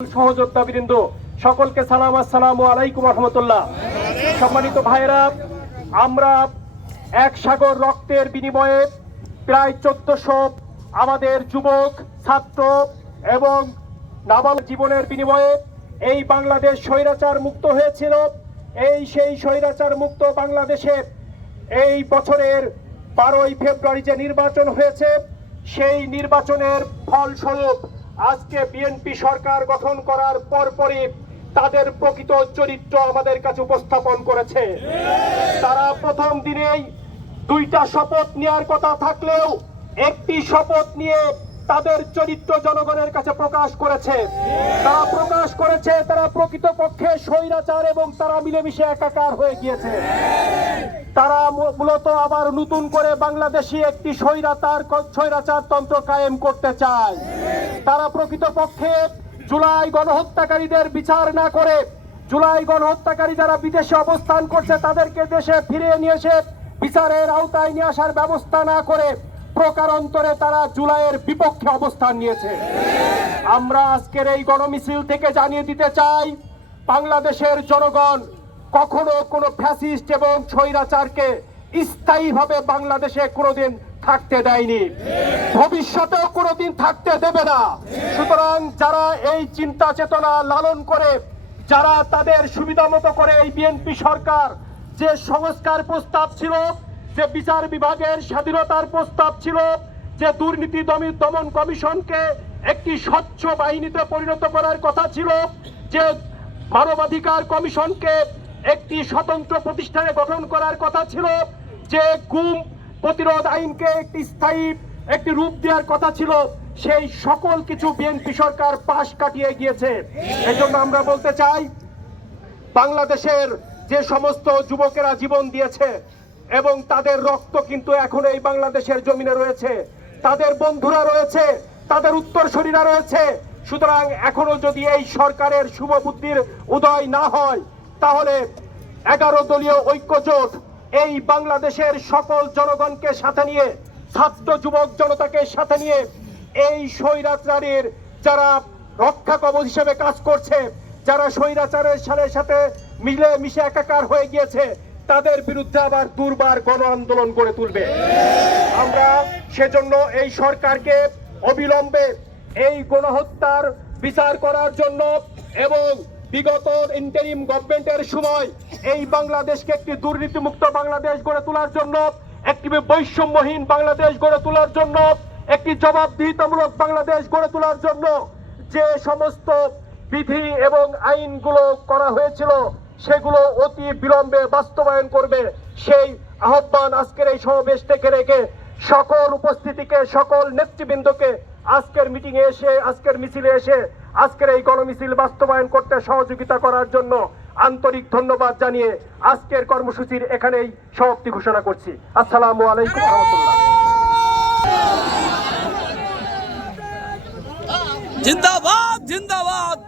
সহযোদ্ধাবৃন্দ সকলকে সালাম, আসসালামু আলাইকুম রহমতুল্লাহ। সম্মানিত ভাইরা, আমরা এক সাগর রক্তের বিনিময়ে প্রায় 1400 আমাদের যুবক, ছাত্র এবং নাবালক জীবনের বিনিময়ে এই বাংলাদেশ স্বৈরাচার মুক্ত হয়েছিল। সেই স্বৈরাচার মুক্ত বাংলাদেশে এই বছরের 12ই ফেব্রুয়ারি যে নির্বাচন হয়েছে, সেই নির্বাচনের ফলস্বরূপ আজকে বিএনপি সরকার গঠন করার পরপরই তাদের প্রকৃত চরিত্র আমাদের কাছে উপস্থাপন করেছে। তারা প্রথম দিনেই 2টা শপথ নেওয়ার কথা থাকলেও একটি শপথ নিয়ে তাদের চরিত্র জনগণের কাছে প্রকাশ করেছে। তারা প্রকৃতপক্ষে স্বৈরাচার এবং তারা মিলেমিশে একাকার হয়ে গিয়েছে। তারা মূলত আবার নতুন করে বাংলাদেশে একটি স্বৈরাচার তন্ত্র কায়েম করতে চায়। তারা প্রকৃতপক্ষে জুলাই গণহত্যাকারীদের বিচার না করে, জুলাই গণহত্যাকারী যারা বিদেশে অবস্থান করছে তাদেরকে দেশে ফিরিয়ে নিয়ে এসে বিচারের আওতায় নিয়ে আসার ব্যবস্থা না করে প্রকারান্তরে তারা জুলাইয়ের বিপক্ষে অবস্থান নিয়েছে। আমরা আজকের এই গণমিছিল থেকে জানিয়ে দিতে চাই, বাংলাদেশের জনগণ কখনো কোনো ফ্যাসিস্ট এবং স্বৈরাচারকে স্থায়ীভাবে বাংলাদেশে কোনোদিন থাকতে দেয়নি, ভবিষ্যতেও কোনোদিন থাকতে দেবে না। সুতরাং যারা এই চিন্তা চেতনা লালন করে, যারা তাদের সুবিধা মতো করে এই বিএনপি সরকার যে সংস্কার প্রস্তাব ছিল, যে বিচার বিভাগের স্বাধীনতার প্রস্তাব ছিল, যে দুর্নীতি দমন কমিশনকে একটি স্বচ্ছ বাহিনীতে পরিণত করার কথা ছিল, যে মানবাধিকার কমিশনকে একটি স্বতন্ত্র প্রতিষ্ঠানে গঠন করার কথা ছিল, যে গুম প্রতিরোধ আইনকে একটি স্থায়ী একটি রূপ দেওয়ার কথা ছিল, সেই সকল কিছু বিএনপি সরকার পাশ কাটিয়ে গিয়েছে। এজন্য আমরা বলতে চাই, বাংলাদেশের যে সমস্ত যুবকেরা জীবন দিয়েছে এবং তাদের রক্ত কিন্তু এখন এই বাংলাদেশের জমিনে রয়েছে, তাদের বন্ধুরা রয়েছে, তাদের উত্তরসূরিরা রয়েছে। সুতরাং এখনো যদি এই সরকারের শুভ বুদ্ধির উদয় না হয়, তাহলে 11 দলীয় ঐক্যজোট এই বাংলাদেশের সকল জনগণকে সাথে নিয়ে, ছাত্র যুবক জনতাকে সাথে নিয়ে এই স্বৈরাচারের যারা রক্ষা কবচ হিসেবে কাজ করছে, যারা স্বৈরাচারের সাথে মিশে একাকার হয়ে গিয়েছে, তাদের বিরুদ্ধে আবার দুর্বার গণ আন্দোলন গড়ে তুলবে। আমরা সেজন্য এই সরকারকে অবিলম্বে এই গণহত্যার বিচার করার জন্য এবং বিগত ইন্টারিম গভর্নমেন্টের সময় এই বাংলাদেশকে একটি দুর্নীতিমুক্ত বাংলাদেশ গড়ে তোলার জন্য, একটি বৈষম্যহীন বাংলাদেশ গড়ে তোলার জন্য, একটি জবাবদিহিতামূলক বাংলাদেশ গড়ে তোলার জন্য যে সমস্ত বিধি এবং আইনগুলো করা হয়েছিল, সেগুলো অতি বিলম্বে বাস্তবায়ন করবে, সেই আহ্বান আজকের এই সমাবেশ থেকে রেখে সকল উপস্থিতিকে, সকল নেতৃবৃন্দকে আজকের মিটিংয়ে এসে, আজকের মিছিলে এসে আজকের এই গণমিছিল বাস্তবায়ন করতে সহযোগিতা করার জন্য আন্তরিক ধন্যবাদ জানিয়ে আজকের কর্মসূচির এখানেই সমাপ্তি ঘোষণা করছি। আসসালামু আলাইকুম ওয়া রাহমাতুল্লাহ। জিন্দাবাদ জিন্দাবাদ।